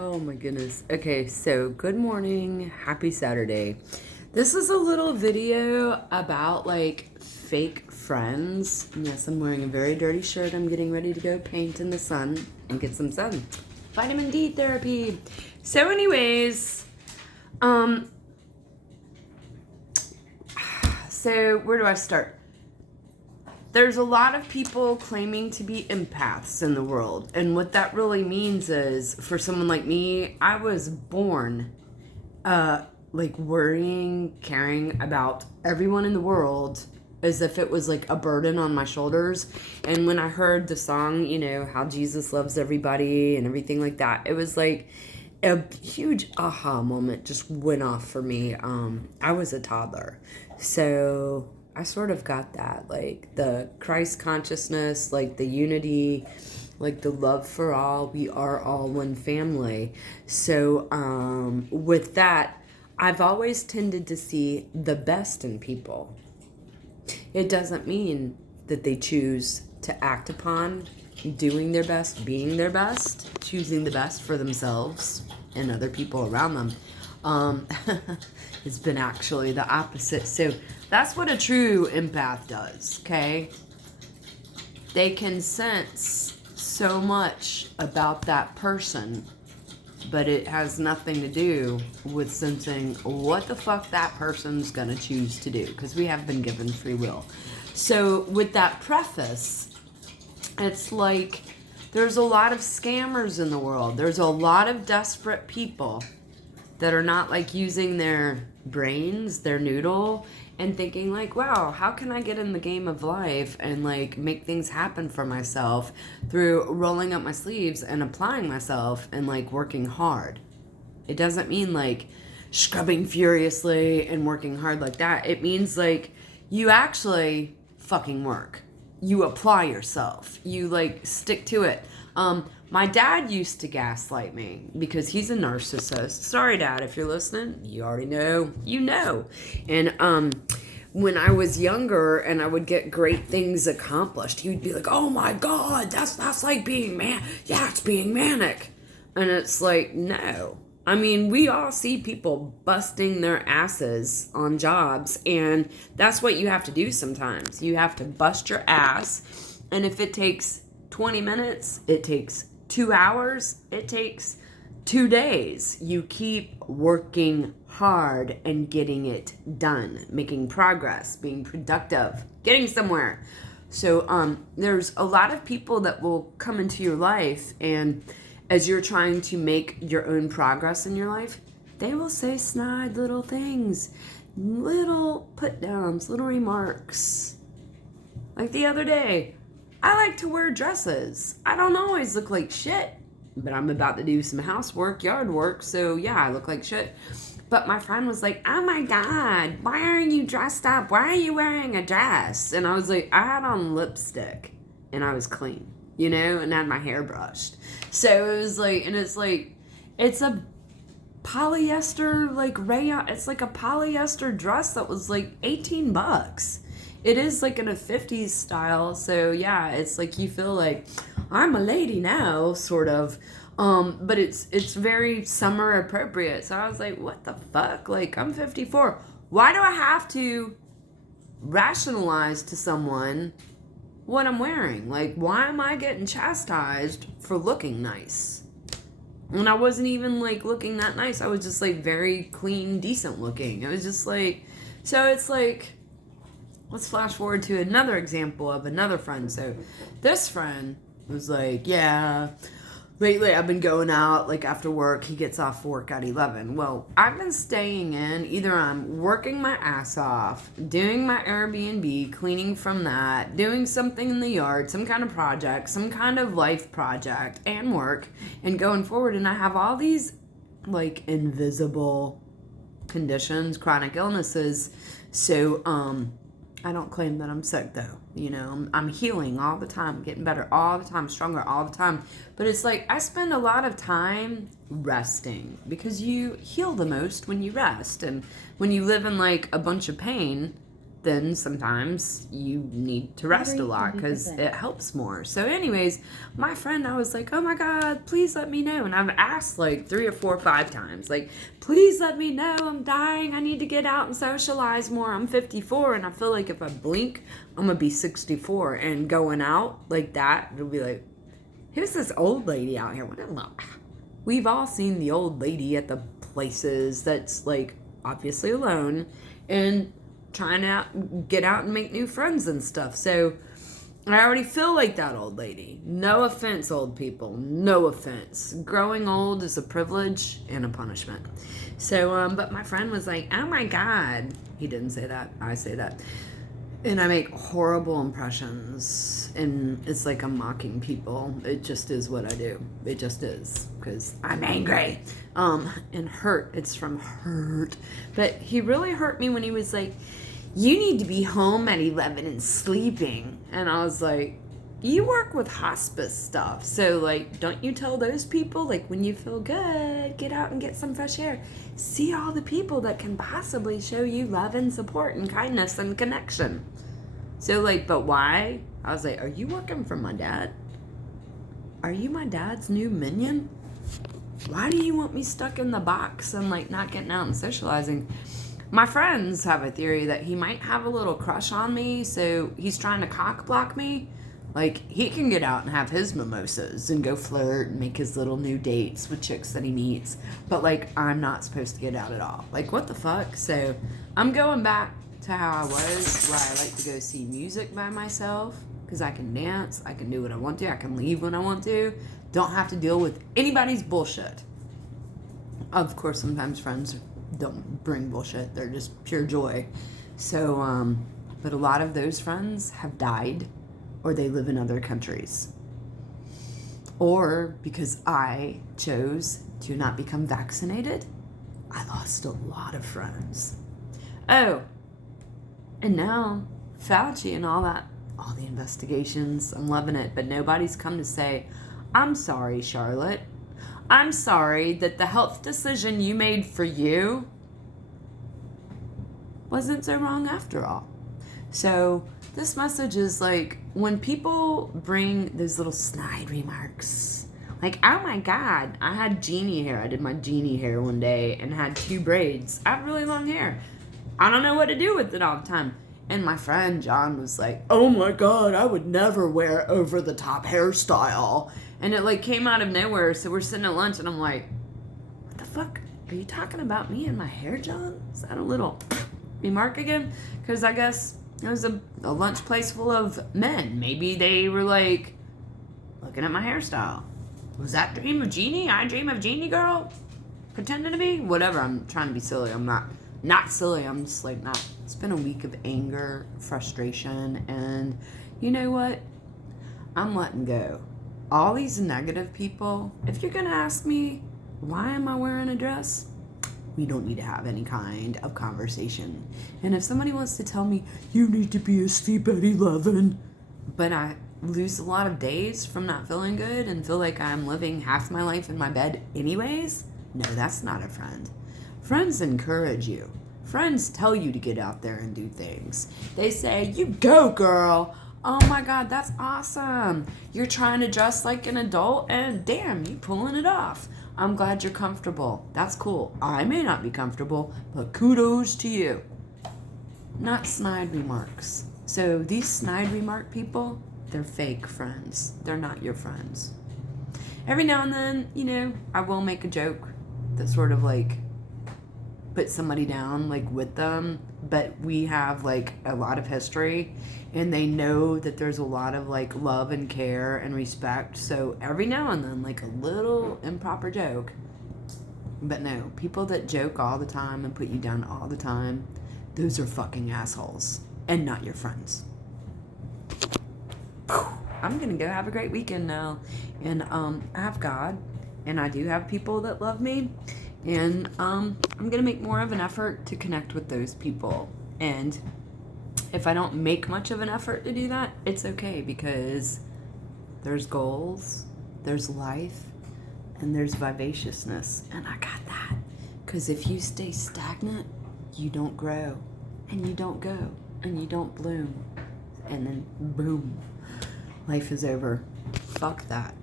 Oh my goodness. Okay, so good morning. Happy Saturday. This is a little video about like fake friends. Yes, I'm wearing a very dirty shirt. I'm getting ready to go paint in the sun and get some sun. Vitamin D therapy. So anyways, so where do I start? There's a lot of people claiming to be empaths in the world. And what that really means is, for someone like me, I was born like worrying, caring about everyone in the world as if it was like a burden on my shoulders. And when I heard the song, you know, how Jesus loves everybody and everything like that, it was like a huge aha moment just went off for me. I was a toddler. So I sort of got that, like the Christ consciousness, like the unity, like the love for all. We are all one family. So with that, I've always tended to see the best in people. It doesn't mean that they choose to act upon doing their best, being their best, choosing the best for themselves and other people around them. It's been actually the opposite. So that's what a true empath does, okay? They can sense so much about that person, but it has nothing to do with sensing what the fuck that person's gonna choose to do, because we have been given free will. So with that preface, it's like there's a lot of scammers in the world. There's a lot of desperate people that are not like using their brains, their noodle, and thinking like, wow, how can I get in the game of life and like make things happen for myself through rolling up my sleeves and applying myself and like working hard. It doesn't mean like scrubbing furiously and working hard like that. It means like you actually fucking work. You apply yourself. You like stick to it. My dad used to gaslight me because he's a narcissist. Sorry, Dad, if you're listening, you already know, you know. And when I was younger and I would get great things accomplished, he would be like, "Oh my God, that's like being man. Yeah, it's being manic." And it's like, no. I mean, we all see people busting their asses on jobs, and that's what you have to do sometimes. You have to bust your ass, and if it takes 20 minutes, it takes 2 hours, it takes 2 days. You keep working hard and getting it done, making progress, being productive, getting somewhere. So there's a lot of people that will come into your life, and as you're trying to make your own progress in your life, they will say snide little things, little put downs, little remarks. Like the other day, I like to wear dresses. I don't always look like shit, but I'm about to do some housework, yard work, so yeah, I look like shit. But my friend was like, "Oh my God, why are you dressed up? Why are you wearing a dress?" And I was like, I had on lipstick and I was clean, you know, and had my hair brushed. So it was like, and it's like, it's a polyester like rayon. It's like a polyester dress that was like $18. It is like in a 50s style, so yeah, it's like you feel like I'm a lady now, sort of. But it's very summer appropriate. So I was like, what the fuck? Like, I'm 54. Why do I have to rationalize to someone what I'm wearing? Like, why am I getting chastised for looking nice? And I wasn't even like looking that nice. I was just like very clean, decent looking. It was just like, so it's like, let's flash forward to another example of another friend. So this friend was like, yeah, lately I've been going out like after work. He gets off work at 11. Well, I've been staying in. Either I'm working my ass off, doing my Airbnb, cleaning from that, doing something in the yard, some kind of project, some kind of life project and work, and going forward. And I have all these like invisible conditions, chronic illnesses. So, I don't claim that I'm sick though. You know, I'm healing all the time, getting better all the time, stronger all the time. But it's like I spend a lot of time resting because you heal the most when you rest. And when you live in like a bunch of pain, then sometimes you need to rest a lot because it helps more. So anyways, my friend, I was like, oh my God, please let me know. And I've asked like 3 or 4 or 5 times, like, please let me know, I'm dying, I need to get out and socialize more. I'm 54 and I feel like if I blink, I'm gonna be 64. And going out like that, it'll be like, who's this old lady out here? What the? We've all seen the old lady at the places that's like obviously alone and trying to get out and make new friends and stuff. So I already feel like that old lady. No offense, old people. No offense. Growing old is a privilege and a punishment. So, but my friend was like, oh my God. He didn't say that. I say that. And I make horrible impressions. And it's like I'm mocking people. It just is what I do. It just is. Because I'm angry. And hurt. It's from hurt. But he really hurt me when he was like, you need to be home at 11 and sleeping. And I was like, you work with hospice stuff. So, like, don't you tell those people, like, when you feel good, get out and get some fresh air. See all the people that can possibly show you love and support and kindness and connection. So, like, but why? I was like, are you working for my dad? Are you my dad's new minion? Why do you want me stuck in the box and, like, not getting out and socializing? My friends have a theory that he might have a little crush on me, so he's trying to cock block me. Like, he can get out and have his mimosas and go flirt and make his little new dates with chicks that he meets. But, like, I'm not supposed to get out at all. Like, what the fuck? So, I'm going back to how I was, where I like to go see music by myself. Because I can dance, I can do what I want to, I can leave when I want to. Don't have to deal with anybody's bullshit. Of course, sometimes friends don't bring bullshit. They're just pure joy. So, but a lot of those friends have died or they live in other countries. Or because I chose to not become vaccinated, I lost a lot of friends. Oh, and now Fauci and all that, all the investigations, I'm loving it, but nobody's come to say, I'm sorry, Charlotte. I'm sorry that the health decision you made for you wasn't so wrong after all. So this message is like, when people bring those little snide remarks, like, oh my God, I had genie hair. I did my genie hair one day and had 2 braids. I have really long hair. I don't know what to do with it all the time. And my friend John was like, oh my God, I would never wear over the top hairstyle. And it like came out of nowhere. So we're sitting at lunch and I'm like, what the fuck? Are you talking about me and my hair, John? Is that a little remark again? Because I guess it was a lunch place full of men. Maybe they were like looking at my hairstyle. Was that Dream of Jeannie? I Dream of Jeannie girl? Pretending to be? Whatever. I'm trying to be silly. I'm not silly. I'm just like not. It's been a week of anger, frustration, and you know what? I'm letting go. All these negative people, if you're going to ask me, why am I wearing a dress? We don't need to have any kind of conversation. And if somebody wants to tell me, you need to be asleep at 11, but I lose a lot of days from not feeling good and feel like I'm living half my life in my bed anyways, no, that's not a friend. Friends encourage you. Friends tell you to get out there and do things. They say, you go, girl. Oh my God, that's awesome. You're trying to dress like an adult and damn, you pulling it off. I'm glad you're comfortable. That's cool. I may not be comfortable, but kudos to you. Not snide remarks. So these snide remark people, they're fake friends. They're not your friends. Every now and then, you know, I will make a joke that sort of like put somebody down like with them, but we have like a lot of history and they know that there's a lot of like love and care and respect. So every now and then, like a little improper joke. But no, people that joke all the time and put you down all the time, those are fucking assholes and not your friends. I'm gonna go have a great weekend now, and I have God and I do have people that love me. And I'm going to make more of an effort to connect with those people. And if I don't make much of an effort to do that, it's okay, because there's goals, there's life, and there's vivaciousness. And I got that. Because if you stay stagnant, you don't grow and you don't go. and you don't bloom, and then boom, life is over. Fuck that.